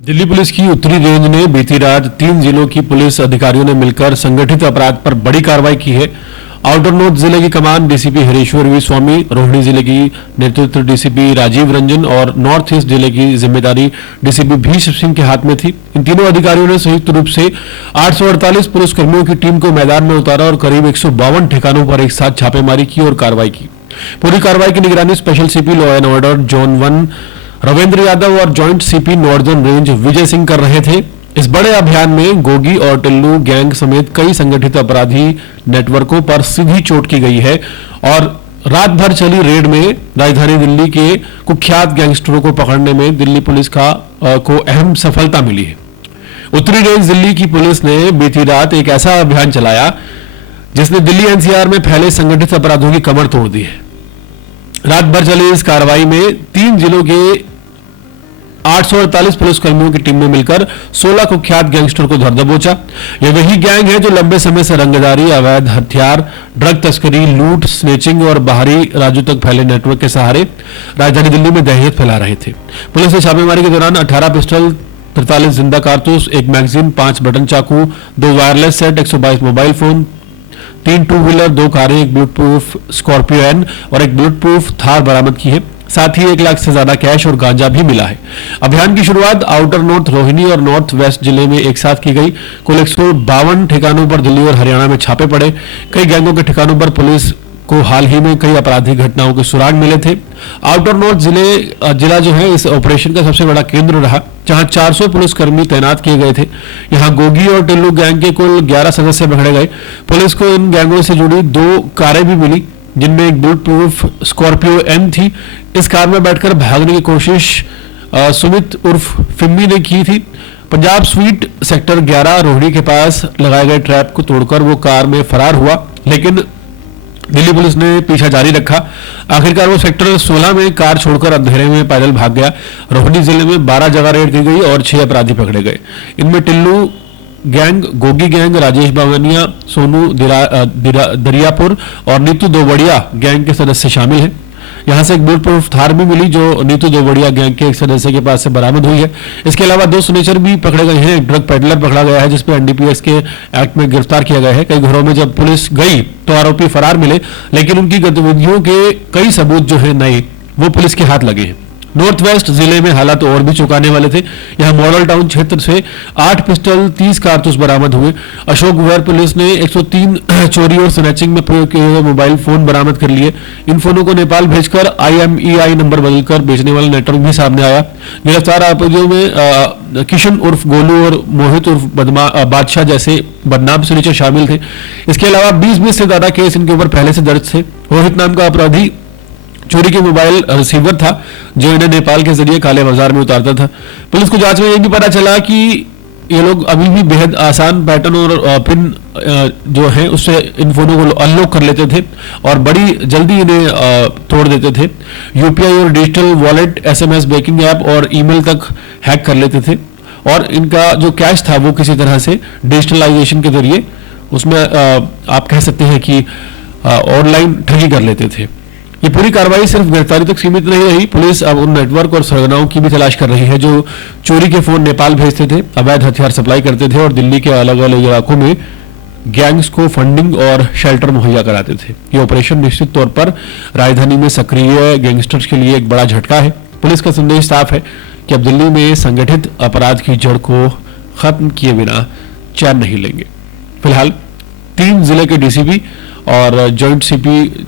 Delhi police की उत्तरी range ने बीती रात 3 जिलों की पुलिस अधिकारियों ने मिलकर संगठित अपराध पर बड़ी कार्रवाई की है। आउटर नॉर्थ जिले की कमान डीसीपी हरेश्वर वी स्वामी, रोहिणी जिले की नेतृत्व डीसीपी राजीव रंजन और नॉर्थ ईस्ट जिले की जिम्मेदारी डीसीपी भीष्म सिंह के हाथ में थी। इन तीनों अधिकारियों ने संयुक्त रूप से 848 पुलिसकर्मियों की टीम को मैदान में उतारा और करीब 152 ठिकानों पर एक साथ छापेमारी की और कार्रवाई की। पूरी कार्रवाई की निगरानी special CP law and order zone 1 Ravindra Yadav और joint CP northern range Vijay Singh कर रहे थे। इस बड़े अभियान में गोगी और टिल्लू गैंग समेत कई संगठित अपराधी नेटवर्कों पर सीधी चोट की गई है और रात भर चली रेड में राजधानी दिल्ली के कुख्यात गैंगस्टरों को पकड़ने में दिल्ली पुलिस को अहम सफलता मिली है। उत्तरी रेंज दिल्ली की पुलिस ने बीती रात एक ऐसा अभियान चलाया जिसने दिल्ली एनसीआर में फैले संगठित अपराधों की कमर तोड़ दी है। रात भर चली इस कार्रवाई में 3 जिलों के 848 पुलिसकर्मियों की टीम ने मिलकर 16 कुख्यात गैंगस्टर को धर दबोचा। यह वही गैंग है जो लंबे समय से रंगदारी, अवैध हथियार, ड्रग तस्करी, लूट, स्नेचिंग और बाहरी राज्यों तक फैले नेटवर्क के सहारे राजधानी दिल्ली में दहशत फैला रहे थे। पुलिस ने छापेमारी के दौरान 18 पिस्टल, 43 जिंदा कारतूस, 1 मैगजीन, 5 बटन चाकू, 2 wireless set, 122 mobile phone, 3 two wheeler, 2 कारें, एक बुलेट प्रूफ स्कॉर्पियो एन और एक बुलेट प्रूफ थार बरामद की है। साथ ही 1 लाख से ज्यादा कैश और गांजा भी मिला है। अभियान की शुरुआत आउटर नॉर्थ, रोहिणी और नॉर्थ वेस्ट जिले में एक साथ की गई। कुल 152 ठिकानों पर दिल्ली और हरियाणा में छापे पड़े। कई गैंगों के ठिकानों पर पुलिस को हाल ही में कई आपराधिक घटनाओं के सुराग मिले थे। आउटर नॉर्थ जिला जो है इस ऑपरेशन का सबसे बड़ा केंद्र रहा, जहां 400 पुलिसकर्मी तैनात किए गए थे। यहां गोगी और टिल्लू गैंग के कुल 11 सदस्य पकड़े गए। पुलिस को इन गैंगों से जुड़ी 2 कारें भी मिली, जिनमें एक बुलेट प्रूफ स्कॉर्पियो एन थी। इस कार में बैठकर भागने की कोशिश सुमित उर्फ फिम्मी ने की थी। पंजाब स्वीट सेक्टर 11 रोहिणी के पास लगाए गए ट्रैप को तोड़कर वो कार में फरार हुआ, लेकिन दिल्ली पुलिस ने पीछा जारी रखा। आखिरकार वो सेक्टर 16 में कार छोड़कर अंधेरे में पैदल भाग गया। रोहिणी जिले में 12 जगह रेड की गई और 6 अपराधी पकड़े गए। इनमें टिल्लू गैंग, गोगी गैंग, राजेश बावनिया, सोनू दरियापुर और नीतू दोवड़िया गैंग के सदस्य शामिल हैं। यहां से एक बुलेट प्रूफ थार भी मिली जो नीतू दोवड़िया गैंग के एक सदस्य के पास से बरामद हुई है। इसके अलावा 2 सुनेचर भी पकड़े गए हैं। एक ड्रग पेडलर पकड़ा गया है जिसपे एनडीपीएस के एक्ट में गिरफ्तार किया गया है। कई घरों में जब पुलिस गई तो आरोपी फरार मिले, लेकिन उनकी गतिविधियों के कई सबूत जो है नए वो पुलिस के हाथ लगे हैं। नॉर्थ वेस्ट जिले में हालात और भी चौंकाने वाले थे। यहां मॉडल टाउन क्षेत्र से 8 पिस्टल, 30 कारतूस बरामद हुए। अशोक विहार पुलिस ने 103 चोरी और स्नैचिंग में प्रयोग किए हुए मोबाइल फोन बरामद कर लिए। इन फोनों को नेपाल भेजकर IMEI नंबर बदलकर बेचने वाला नेटवर्क भी सामने आया। गिरफ्तार आरोपियों में किशन उर्फ गोलू और मोहित उर्फ बादशाह जैसे बदनाम सुनीचर शामिल थे। इसके अलावा 20 से ज्यादा केस इनके ऊपर पहले से दर्ज थे। रोहित नाम का अपराधी चोरी के मोबाइल रिसीवर था जो इन्हें नेपाल के जरिए काले बाजार में उतारता था। पुलिस को जांच में यह भी पता चला कि ये लोग अभी भी बेहद आसान पैटर्न और पिन जो है उससे इन फोनों को अनलॉक कर लेते थे और बड़ी जल्दी इन्हें तोड़ देते थे। यूपीआई और digital wallet, SMS banking app और ईमेल तक हैक कर लेते थे और इनका जो कैश था वो किसी तरह से डिजिटलाइजेशन के जरिए उसमें आप कह सकते हैं कि ऑनलाइन ठगी कर लेते थे। ये पूरी कार्रवाई सिर्फ गिरफ्तारी तक सीमित नहीं रही। पुलिस अब उन नेटवर्क और सरगनाओं की भी तलाश कर रही है जो चोरी के फोन नेपाल भेजते थे, अवैध हथियार सप्लाई करते थे और दिल्ली के अलग अलग इलाकों में गैंग्स को फंडिंग और शेल्टर मुहैया कराते थे। ये ऑपरेशन निश्चित तौर पर राजधानी में सक्रिय गैंगस्टर्स के लिए एक बड़ा झटका है। पुलिस का संदेश साफ है कि अब दिल्ली में संगठित अपराध की जड़ को खत्म किए बिना चैन नहीं लेंगे। फिलहाल 3 जिले के डीसीपी और जॉइंट सीपी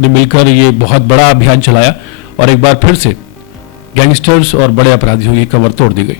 ने मिलकर ये बहुत बड़ा अभियान चलाया और एक बार फिर से गैंगस्टर्स और बड़े अपराधियों की कमर तोड़ दी गई।